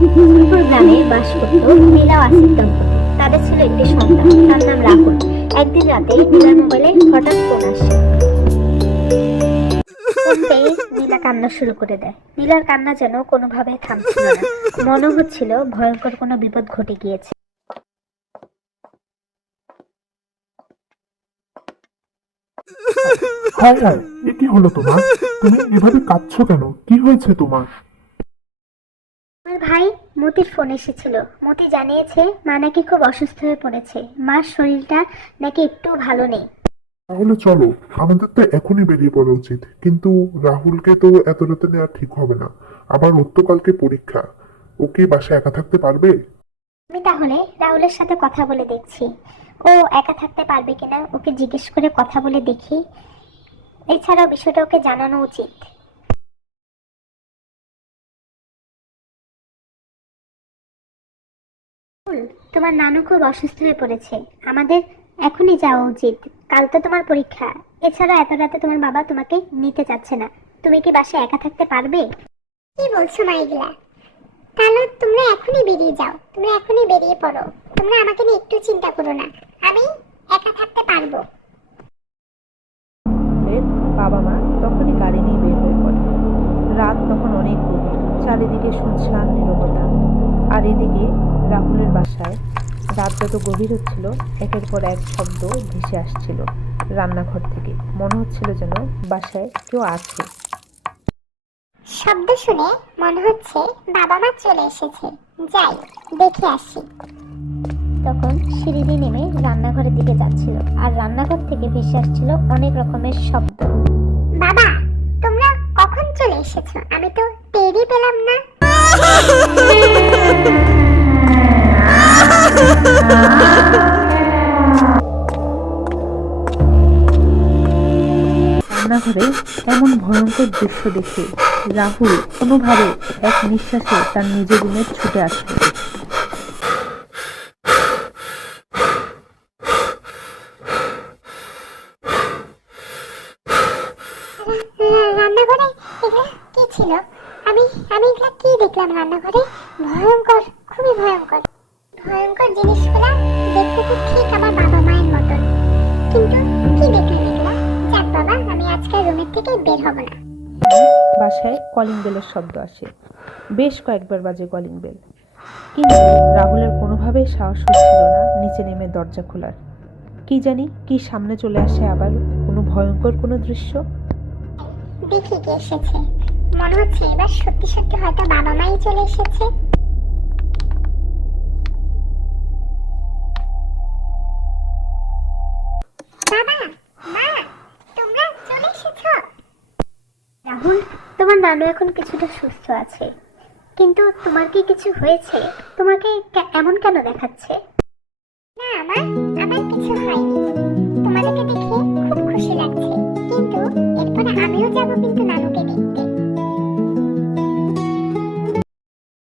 রসুলপুর গ্রামে বাস করত নীলা ও আসিফ দম্পতি। তাদের ছিল একটি সন্তান, তার নাম রাহুল। একদিন রাতে নীলার মোবাইলে হঠাৎ ফোন আসে। ফোন পেয়ে নীলা কান্না শুরু করে দেয়। নীলার কান্না যেন কোনোভাবে থামছিল না। মনে হচ্ছিল ভয়ঙ্কর কোনো বিপদ ঘটে গিয়েছে। হায় হায়, এ কি হলো তোমার? তুমি এভাবে কাঁদছো কেন? কি হয়েছে তোমার? আমার ভাই মতির ফোন এসেছিল। মতি জানিয়েছে মা নাকি খুব অসুস্থ হয়ে পড়েছে। মার শরীরটা নাকি একটু ভালো নেই। তাহলে চলো, আমাদের তো এখনই বেরিয়ে পড়া উচিত। কিন্তু রাহুলকে তো এত রাতে নেওয়া ঠিক হবে না। আবার ওর তো কালকে পরীক্ষা। ওকে বাসায় একা থাকতে পারবে? আমি তাহলে রাহুলের সাথে কথা বলে দেখছি, ও একা থাকতে পারবে কিনা। ওকে জিজ্ঞেস করে কথা বলে দেখি। এছাড়াও বিষয়টা ওকে জানানো উচিত। রাহুল, তোমার নানু খুব অসুস্থ হয়ে পড়েছে। আমাদের এখনই যাওয়া উচিত। কাল তো তোমার পরীক্ষা। এছাড়া এত রাতে তোমার বাবা তোমাকে নিতে চাচ্ছে না। তুমি কি বাসায় একা থাকতে পারবে? কি বলছো মা এগুলা? তাহলে তোমরা এখনই বেরিয়ে যাও, তোমরা এখনই বেরিয়ে পড়ো। তোমরা আমাকে নিয়ে একটু চিন্তা করো না, আমি একা থাকতে পারবো। এর বাবা মা তখনই গাড়ি নিয়ে বের হয়ে পড়ে। রাত তখন অনেক গভীর, চারিদিকে শুনশান নীরবতা। আর এদিকে রাহুলের বাসায় রাত যত গভীর হচ্ছিল, একের পর এক শব্দ ভেসে আসছিল রান্নাঘর থেকে। মনে হচ্ছিল যেন বাসায় কেউ আছে। শব্দ শুনে মনে হচ্ছে বাবা মা চলে এসেছে। যাই, দেখে আসি। তখন সিঁড়ি দিয়ে নেমে রান্নাঘরের দিকে যাচ্ছিল, আর রান্নাঘর থেকে ভেসে আসছিল অনেক রকমের শব্দ। বাবা, তোমরা কখন চলে এসেছো? আমি তো টেরই পেলাম না। রান্নাঘরে এমন ভয়ঙ্কর দৃশ্য দেখে রাহুল কোনোভাবে এক নিঃশ্বাসে তার নিজের রুমে ছুটে আসে। রান্নাঘরে এগুলা কি ছিল? আমি আমি এগুলা কি দেখলাম রান্নাঘরে? ভয়ঙ্কর, খুবই ভয়ঙ্কর। ভয়ঙ্কর জিনিসগুলা দেখতে তো ঠিক আমার বাবা মায়ের মতন, কিন্তু কি দেখলাম এগুলা? যাক বাবা, আমি আজকে রুমের থেকে বের হব না। বাসায় কলিং বেলের শব্দ আসে। বেশ কয়েকবার বাজে কলিং বেল, কিন্তু রাহুলের কোনোভাবেই সাহস হচ্ছিল না নিচে নেমে দরজা খোলার। কি জানি কি সামনে চলে আসে আবার কোনো ভয়ঙ্কর কোনো দৃশ্য। দেখি কে এসেছে। মনে হচ্ছে এবার সত্যি সত্যি হয়তো বাবা মাই চলে এসেছে। বাবা, মা, তোমরা চলে এসেছো? রাহুল, তোমার নানু এখন কিছুটা সুস্থ আছে, কিন্তু তোমার কি কিছু হয়েছে? তোমাকে এমন কেন দেখাচ্ছে? না আমার আমার কিছু হয়নি। তোমাদেরকে দেখে খুব খুশি লাগছে। কিন্তু এরপরে আমিও যাব কিন্তু নানুকে দেখতে।